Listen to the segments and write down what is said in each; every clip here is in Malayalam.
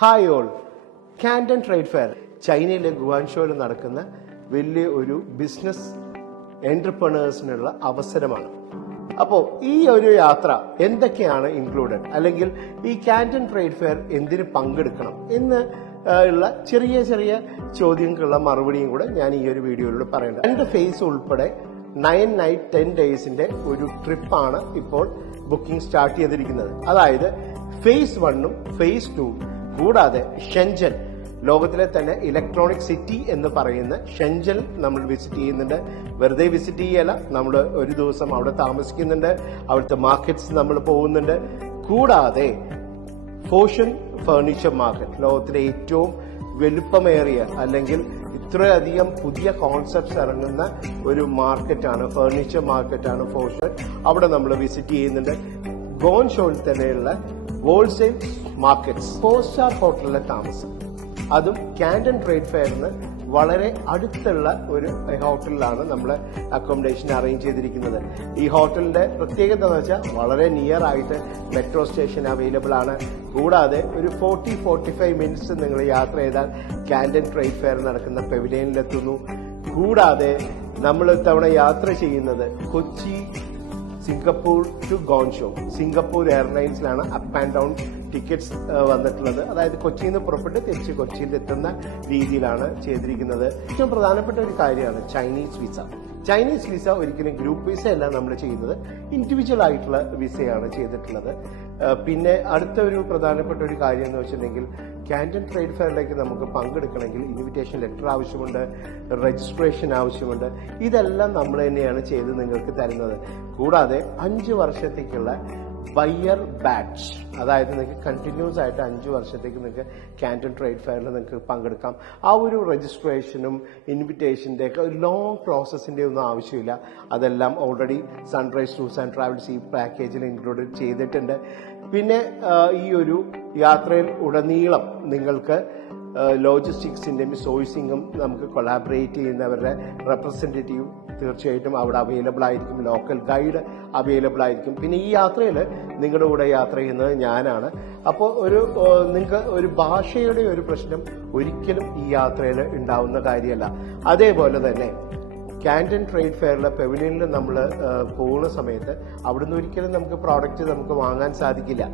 Hi all. Camden trade fair ചൈനയിലെ ഗുവാൻഷോയിൽ നടക്കുന്ന വലിയ ഒരു ബിസിനസ് എന്റർപ്രണേഴ്സിനുള്ള അവസരമാണ്. അപ്പോൾ ഈ ഒരു യാത്ര എന്തൊക്കെയാണ് ഇൻക്ലൂഡഡ്, അല്ലെങ്കിൽ ഈ കാൻഡൻ ട്രേഡ് ഫെയർ എന്തിനു പങ്കെടുക്കണം എന്ന് ഉള്ള ചെറിയ ചെറിയ ചോദ്യങ്ങൾക്കുള്ള മറുപടിയും കൂടെ ഞാൻ ഈ ഒരു വീഡിയോയിലൂടെ പറയുന്നത്. 2 ഫേസ് ഉൾപ്പെടെ 9 നൈറ്റ് 10 ഡേയ്സിന്റെ ഒരു ട്രിപ്പാണ് ഇപ്പോൾ ബുക്കിംഗ് സ്റ്റാർട്ട് ചെയ്തിരിക്കുന്നത്. അതായത് ഫേസ് 1ഉം ഫേസ് 2 കൂടാതെ ഷെൻജൻ, ലോകത്തിലെ തന്നെ ഇലക്ട്രോണിക് സിറ്റി എന്ന് പറയുന്ന ഷെൻജൻ നമ്മൾ വിസിറ്റ് ചെയ്യുന്നുണ്ട്. വെറുതെ വിസിറ്റ് ചെയ്യല, നമ്മൾ ഒരു ദിവസം അവിടെ താമസിക്കുന്നുണ്ട്, അവിടുത്തെ മാർക്കറ്റ്സ് നമ്മൾ പോകുന്നുണ്ട്. കൂടാതെ ഫോഷൻ ഫർണിച്ചർ മാർക്കറ്റ്, ലോകത്തിലെ ഏറ്റവും വലുപ്പമേറിയ അല്ലെങ്കിൽ ഇത്രയധികം പുതിയ കോൺസെപ്റ്റ്സ് ഇറങ്ങുന്ന ഒരു മാർക്കറ്റാണ്, ഫർണിച്ചർ മാർക്കറ്റാണ് ഫോഷൻ. അവിടെ നമ്മൾ വിസിറ്റ് ചെയ്യുന്നുണ്ട്. ഗോൺഷോയിൽ തന്നെയുള്ള ഹോൾസെയിൽ മാർക്കറ്റ്സ്, 4 സ്റ്റാർ ഹോട്ടലിലെ താമസം, അതും കാൻഡൻ ട്രേഡ് ഫെയറിന് വളരെ അടുത്തുള്ള ഒരു ഹോട്ടലിലാണ് നമ്മൾ അക്കോമഡേഷൻ അറേഞ്ച് ചെയ്തിരിക്കുന്നത്. ഈ ഹോട്ടലിന്റെ പ്രത്യേകത എന്ന് വെച്ചാൽ വളരെ നിയർ ആയിട്ട് മെട്രോ സ്റ്റേഷൻ അവൈലബിൾ ആണ്. കൂടാതെ ഒരു 40-45 മിനിറ്റ്സ് നിങ്ങൾ യാത്ര ചെയ്താൽ കാൻഡൻ ട്രേഡ് ഫെയർ നടക്കുന്ന പെവിലിയനിലെത്തുന്നു. കൂടാതെ നമ്മൾ ഇത്തവണ യാത്ര ചെയ്യുന്നത് Kochi, Singapore to Guangzhou, Singapore എയർലൈൻസിലാണ് അപ്പ് ആൻഡ് ഡൗൺ ടിക്കറ്റ്സ് വന്നിട്ടുള്ളത്. അതായത് കൊച്ചിയിൽ നിന്ന് പുറപ്പെട്ട് തിരിച്ച് കൊച്ചിയിൽ എത്തുന്ന രീതിയിലാണ് ചെയ്തിരിക്കുന്നത്. ഏറ്റവും പ്രധാനപ്പെട്ട ഒരു കാര്യമാണ് ചൈനീസ് വിസ. ചൈനീസ് വിസ ഒരിക്കലും ഗ്രൂപ്പ് വിസ അല്ല നമ്മൾ ചെയ്യുന്നത്, ഇൻഡിവിജ്വൽ ആയിട്ടുള്ള വിസയാണ് ചെയ്തിട്ടുള്ളത്. പിന്നെ അടുത്ത ഒരു പ്രധാനപ്പെട്ട ഒരു കാര്യം എന്ന് വെച്ചിട്ടുണ്ടെങ്കിൽ, കാൻഡൻ ട്രേഡ് ഫെയറിലേക്ക് നമുക്ക് പങ്കെടുക്കണമെങ്കിൽ ഇൻവിറ്റേഷൻ ലെറ്റർ ആവശ്യമുണ്ട്, രജിസ്ട്രേഷൻ ആവശ്യമുണ്ട്. ഇതെല്ലാം നമ്മൾ തന്നെയാണ് ചെയ്ത് നിങ്ങൾക്ക് തരുന്നത്. കൂടാതെ 5 വർഷത്തേക്കുള്ള ബയ്യർ ബാഡ്ജ്, അതായത് നിങ്ങൾക്ക് കണ്ടിന്യൂസ് ആയിട്ട് 5 വർഷത്തേക്ക് നിങ്ങൾക്ക് കാൻഡൻ ട്രേഡ് ഫെയറിൽ നിങ്ങൾക്ക് പങ്കെടുക്കാം. ആ ഒരു രജിസ്ട്രേഷനും ഇൻവിറ്റേഷന്റെ ഒക്കെ ഒരു ലോങ് പ്രോസസ്സിന്റെ ഒന്നും ആവശ്യമില്ല. അതെല്ലാം already sunrise tours and travels ഈ പാക്കേജിൽ ഇൻക്ലൂഡ് ചെയ്തിട്ടുണ്ട്. പിന്നെ ഈ ഒരു യാത്രയിൽ ഉടനീളം നിങ്ങൾക്ക് ലോജിസ്റ്റിക്സിന്റെയും സോഴ്സിംഗും നമുക്ക് കൊളാബറേറ്റ് ചെയ്യുന്നവരുടെ റെപ്രസെന്റേറ്റീവ് തീർച്ചയായിട്ടും അവിടെ അവൈലബിൾ ആയിരിക്കും. ലോക്കൽ ഗൈഡ് അവൈലബിൾ ആയിരിക്കും. പിന്നെ ഈ യാത്രയിൽ നിങ്ങളുടെ കൂടെ യാത്ര ചെയ്യുന്നത് ഞാനാണ്. അപ്പോൾ നിങ്ങൾക്ക് ഒരു ഭാഷയുടെ ഒരു പ്രശ്നം ഒരിക്കലും ഈ യാത്രയിൽ ഉണ്ടാവുന്ന കാര്യമല്ല. അതേപോലെ തന്നെ കാൻഡൻ ട്രേഡ് ഫെയറിലെ പെവിലിയനിൽ നമ്മൾ പോകുന്ന സമയത്ത് അവിടുന്ന് ഒരിക്കലും നമുക്ക് പ്രോഡക്റ്റ് നമുക്ക് വാങ്ങാൻ സാധിക്കില്ല.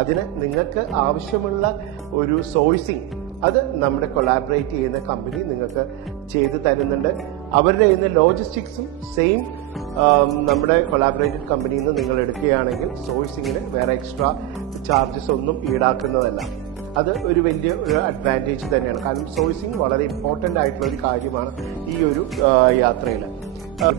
അതിന് നിങ്ങൾക്ക് ആവശ്യമുള്ള ഒരു സോഴ്സിംഗ് അത് നമ്മുടെ കൊളാബറേറ്റ് ചെയ്യുന്ന കമ്പനി നിങ്ങൾക്ക് ചെയ്തു തരുന്നുണ്ട്. അവരുടെ ഇന്ന് ലോജിസ്റ്റിക്സും സെയിം നമ്മുടെ കൊളാബറേറ്റഡ് കമ്പനിയിൽ നിന്ന് നിങ്ങൾ എടുക്കുകയാണെങ്കിൽ സോഴ്സിങ്ങിന് വേറെ എക്സ്ട്രാ ചാർജസ് ഒന്നും ഈടാക്കുന്നതല്ല. അത് ഒരു വലിയ ഒരു അഡ്വാൻറ്റേജ് തന്നെയാണ്. കാരണം സോഴ്സിങ് വളരെ ഇമ്പോർട്ടന്റ് ആയിട്ടുള്ള ഒരു കാര്യമാണ് ഈ ഒരു യാത്രയിൽ.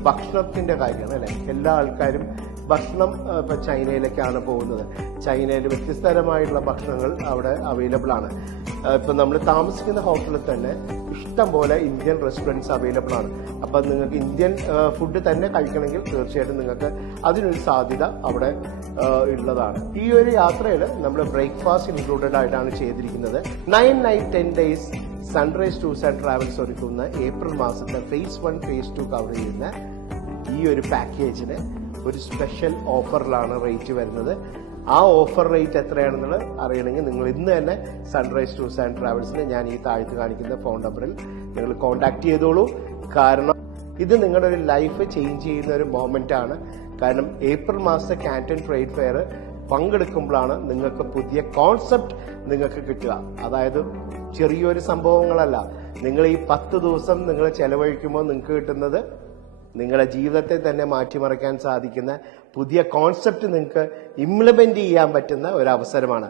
ഭക്ഷണത്തിന്റെ കാര്യമാണ് അല്ലെ, എല്ലാ ആൾക്കാരും ഭക്ഷണം ഇപ്പൊ ചൈനയിലേക്കാണ് പോകുന്നത്. ചൈനയിൽ വ്യത്യസ്തരമായിട്ടുള്ള ഭക്ഷണങ്ങൾ അവിടെ അവൈലബിൾ ആണ്. ഇപ്പൊ നമ്മൾ താമസിക്കുന്ന ഹോട്ടലിൽ തന്നെ ഇഷ്ടം പോലെ ഇന്ത്യൻ റെസ്റ്റോറൻറ്റ്സ് അവൈലബിൾ ആണ്. അപ്പൊ നിങ്ങൾക്ക് ഇന്ത്യൻ ഫുഡ് തന്നെ കഴിക്കണമെങ്കിൽ തീർച്ചയായിട്ടും നിങ്ങൾക്ക് അതിനൊരു സാധ്യത അവിടെ ഉള്ളതാണ്. ഈ ഒരു യാത്രയിൽ നമ്മൾ ബ്രേക്ക്ഫാസ്റ്റ് ഇൻക്ലൂഡഡ് ആയിട്ടാണ് ചെയ്തിരിക്കുന്നത്. 9 night 10 days sunrise tours and travels ഒരുക്കുന്ന ഏപ്രിൽ മാസത്തെ ഫേസ് 1 ഫേസ് 2 കവർ ചെയ്യുന്ന ഈ ഒരു പാക്കേജിന് ഒരു സ്പെഷ്യൽ ഓഫറിലാണ് റേറ്റ് വരുന്നത്. ആ ഓഫർ റേറ്റ് എത്രയാണെന്നുള്ളത് അറിയണമെങ്കിൽ നിങ്ങൾ ഇന്ന് തന്നെ സൺറൈസ് ടൂർസ് ആൻഡ് ട്രാവൽസിന് ഞാൻ ഈ താഴത്ത് കാണിക്കുന്ന ഫോൺ നമ്പറിൽ നിങ്ങൾ കോൺടാക്ട് ചെയ്തോളൂ. കാരണം ഇത് നിങ്ങളുടെ ഒരു ലൈഫ് ചേഞ്ച് ചെയ്യുന്ന ഒരു മൊമെന്റ് ആണ്. കാരണം ഏപ്രിൽ മാസത്തെ കാൻഡൻ ട്രേഡ് ഫെയർ പങ്കെടുക്കുമ്പോഴാണ് നിങ്ങൾക്ക് പുതിയ കോൺസെപ്റ്റ് നിങ്ങൾക്ക് കിട്ടുക. അതായത് ചെറിയൊരു സംഭവങ്ങളല്ല. നിങ്ങൾ ഈ 10 ദിവസം നിങ്ങൾ ചെലവഴിക്കുമ്പോൾ നിങ്ങൾക്ക് കിട്ടുന്നത് നിങ്ങളുടെ ജീവിതത്തെ തന്നെ മാറ്റിമറിക്കാൻ സാധിക്കുന്ന പുതിയ കോൺസെപ്റ്റ് നിങ്ങൾക്ക് ഇംപ്ലിമെന്റ് ചെയ്യാൻ പറ്റുന്ന ഒരു അവസരമാണ്.